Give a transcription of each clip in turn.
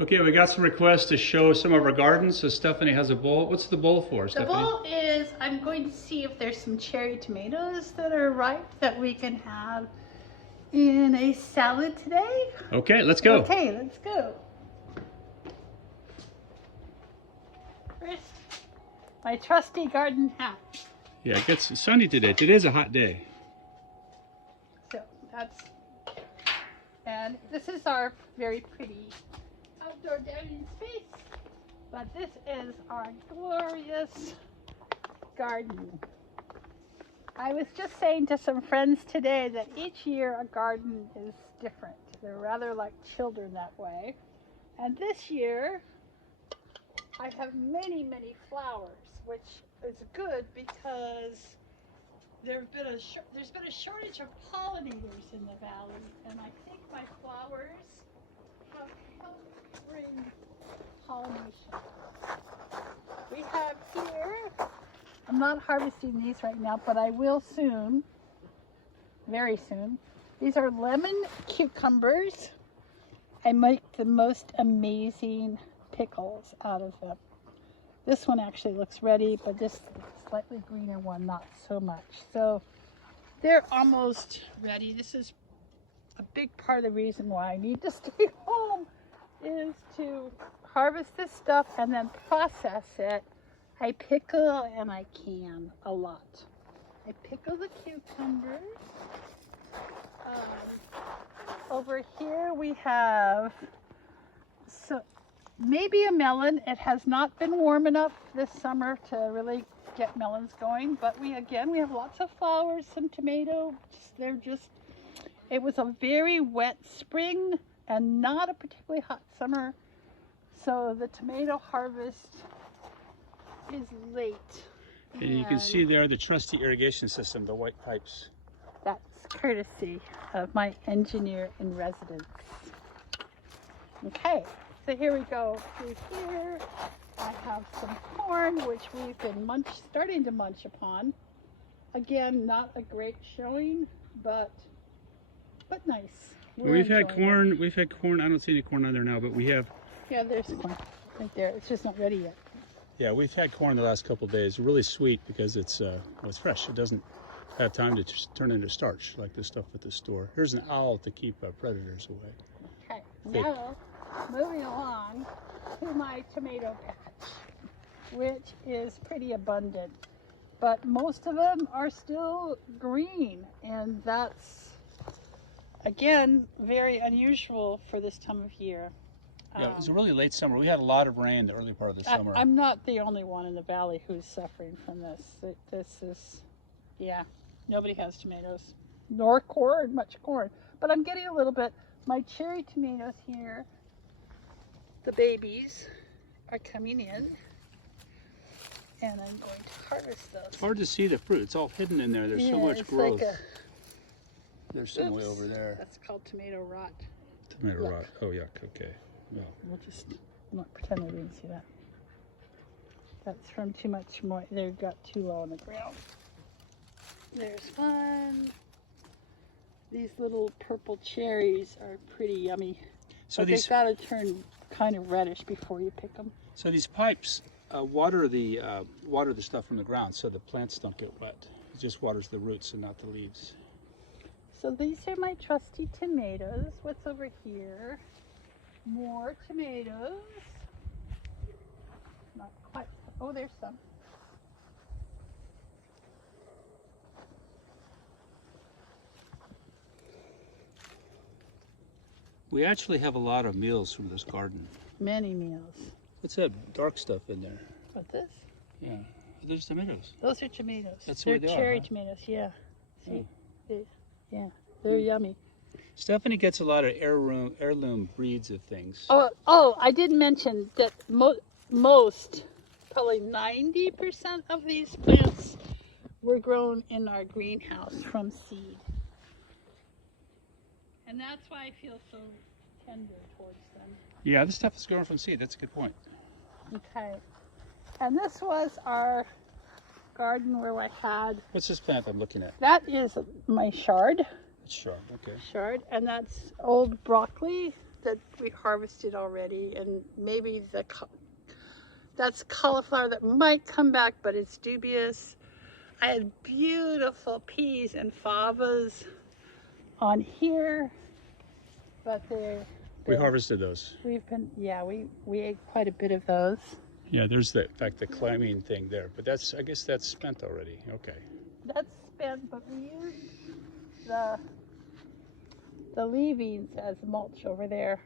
Okay, we got some requests to show some of our gardens. So Stephanie has a bowl. What's the bowl for, The Stephanie? bowl is, I'm going to see if there's some cherry tomatoes that are ripe that we can have in a salad today. Okay, let's go. Okay, let's go. First, my trusty garden hat. Yeah, it gets sunny today. Today's a hot day. So that's, and this is our very pretty outdoor dining space. But this is our glorious garden. I was just saying to some friends today that each year a garden is different. They're rather like children that way. And this year I have many, many flowers, which is good because there's been a shortage of pollinators in the valley, and I think my flowers have helped bring pollination. We have here, I'm not harvesting these right now, but I will soon, very soon. These are lemon cucumbers. I make the most amazing pickles out of them. This one actually looks ready, but this slightly greener one, not so much. So they're almost ready. This is a big part of the reason why I need to stay home, is to harvest this stuff and then process it. I pickle and I can a lot. I pickle the cucumbers. Over here we have maybe a melon. It has not been warm enough this summer to really get melons going, but we have lots of flowers, some tomatoes. It was a very wet spring and not a particularly hot summer, so the tomato harvest is late. And you can see there the trusty irrigation system, the white pipes. That's courtesy of my engineer in residence. Okay, so here we go through here. I have some corn, which we've been starting to munch upon. Again, not a great showing, but nice. We've had corn. We've had corn. I don't see any corn on there now, but we have. Yeah, there's corn right there. It's just not ready yet. Yeah, we've had corn the last couple of days. Really sweet because it's fresh. It doesn't have time to just turn into starch like the stuff at the store. Here's an owl to keep predators away. Okay, now moving along to my tomato patch, which is pretty abundant, but most of them are still green, and that's again very unusual for this time of year. Yeah, it was a really late summer. We had a lot of rain the early part of the summer. I'm not the only one in the valley who's suffering from this. This is, yeah, nobody has tomatoes, nor corn, much corn. But I'm getting a little bit. My cherry tomatoes here, the babies, are coming in, and I'm going to harvest those. It's hard to see the fruit. It's all hidden in there. There's so much growth. There's some way over there. That's called tomato rot. Tomato rot. Oh, yuck. Okay. Well, we'll just not pretend we didn't see that. That's from too much moisture. They got too low on the ground. There's one. These little purple cherries are pretty yummy. So they've got to turn kind of reddish before you pick them. So these pipes water the stuff from the ground, so the plants don't get wet. It just waters the roots and not the leaves. So these are my trusty tomatoes. What's over here? More tomatoes. Not quite. Oh, there's some. We actually have a lot of meals from this garden. Many meals. What's that dark stuff in there? What's this? Yeah, there's tomatoes. Those are tomatoes. That's they're what they cherry are, huh? tomatoes, yeah. See? Oh. Yeah, they're yummy. Stephanie gets a lot of heirloom breeds of things. Oh, I did mention that most, probably 90% of these plants were grown in our greenhouse from seed. And that's why I feel so tender towards them. Yeah, this stuff is grown from seed. That's a good point. Okay. And this was our garden where I had... What's this plant I'm looking at? That is my chard. It's shrub, okay. Chard, and that's old broccoli that we harvested. harvested already, and maybe that's cauliflower that might come back, but it's dubious. I had beautiful peas and favas on here, but We harvested those. we ate quite a bit of those. Yeah, there's in fact the climbing thing there, but I guess that's spent already. Okay. That's spent, but we used the leavings as mulch over there.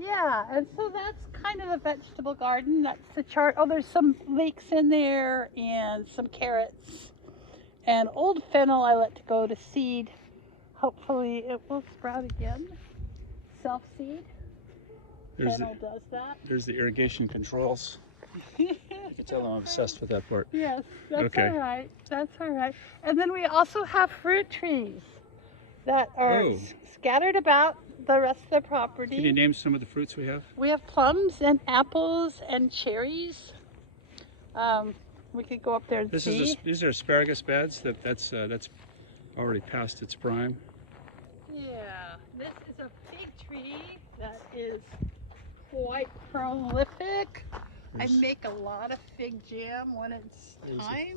Yeah, and so that's kind of a vegetable garden. That's the chart. Oh, there's some leeks in there and some carrots. And old fennel I let to go to seed. Hopefully it will sprout again. Self-seed. Fennel does that. There's the irrigation controls. You can tell I'm obsessed with that part. Yes, that's okay. all right. That's all right. And then we also have fruit trees that are scattered about the rest of the property. Can you name some of the fruits we have? We have plums and apples and cherries. We could go up there and see. These are asparagus beds. That's already past its prime. Yeah, this is a fig tree that is quite prolific. I make a lot of fig jam when it's time.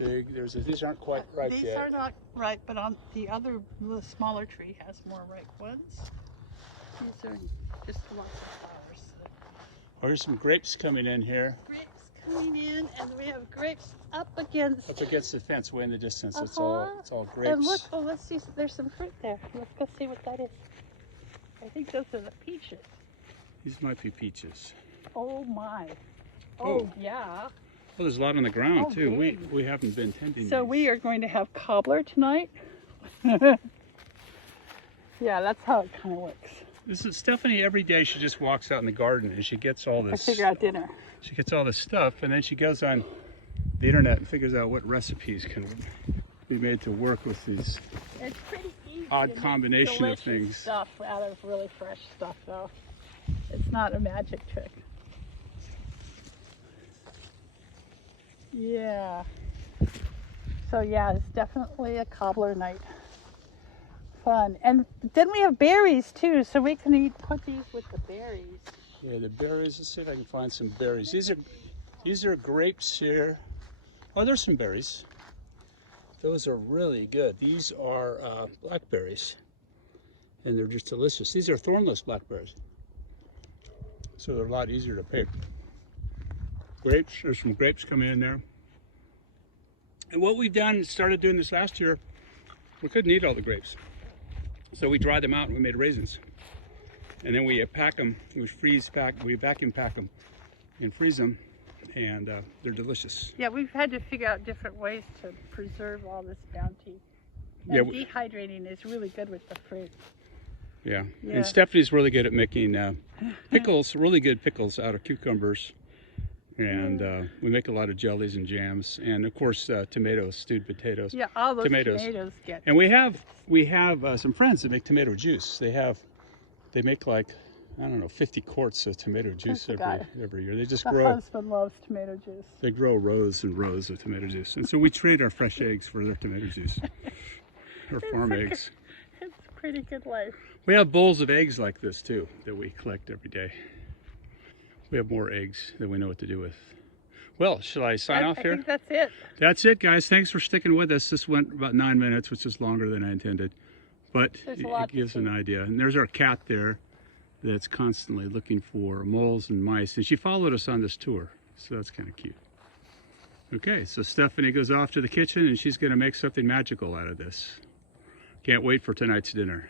These aren't quite ripe yet. These are not ripe, but on the smaller tree has more ripe ones. These are just lots of flowers. Oh, here's some grapes coming in here. Grapes coming in, and we have grapes up against the fence, way in the distance. It's all grapes. And look, let's see. There's some fruit there. Let's go see what that is. I think those are the peaches. These might be peaches. Oh my. Oh yeah. Well, there's a lot on the ground too. Big. We haven't been tending. So these. we are going to have cobbler tonight. Yeah, that's how it kind of works. This is Stephanie. Every day she just walks out in the garden and she gets all this. I figure out dinner. She gets all this stuff, and then she goes on the internet and figures out what recipes can be made to work with these It's pretty easy odd to combination make of things. Stuff out of really fresh stuff, though. It's not a magic trick. Yeah. So yeah, it's definitely a cobbler night. Fun. And then we have berries too, so we can put these with the berries. Yeah, the berries. Let's see if I can find some berries. These are grapes here. Oh, there's some berries. Those are really good. These are blackberries, and they're just delicious. These are thornless blackberries, so they're a lot easier to pick. Grapes. There's some grapes coming in there. And what we've done, started doing this last year, we couldn't eat all the grapes, so we dried them out and we made raisins. And then we pack them, we vacuum pack them and freeze them, and they're delicious. Yeah, we've had to figure out different ways to preserve all this bounty. And dehydrating is really good with the fruit. Yeah, and Stephanie's really good at making pickles, really good pickles out of cucumbers. And we make a lot of jellies and jams, and of course tomatoes, stewed potatoes. Yeah, all those tomatoes get. And we have some friends that make tomato juice. They make like, I don't know, 50 quarts of tomato juice every year. They just grow. My husband loves tomato juice. They grow rows and rows of tomato juice, and so we trade our fresh eggs for their tomato juice, or farm eggs. It's a pretty good life. We have bowls of eggs like this too that we collect every day. We have more eggs than we know what to do with. Well, shall I sign off here? I think that's it. That's it, guys. Thanks for sticking with us. This went about 9 minutes, which is longer than I intended. But it gives an idea. And there's our cat there that's constantly looking for moles and mice. And she followed us on this tour, so that's kind of cute. Okay, so Stephanie goes off to the kitchen and she's going to make something magical out of this. Can't wait for tonight's dinner.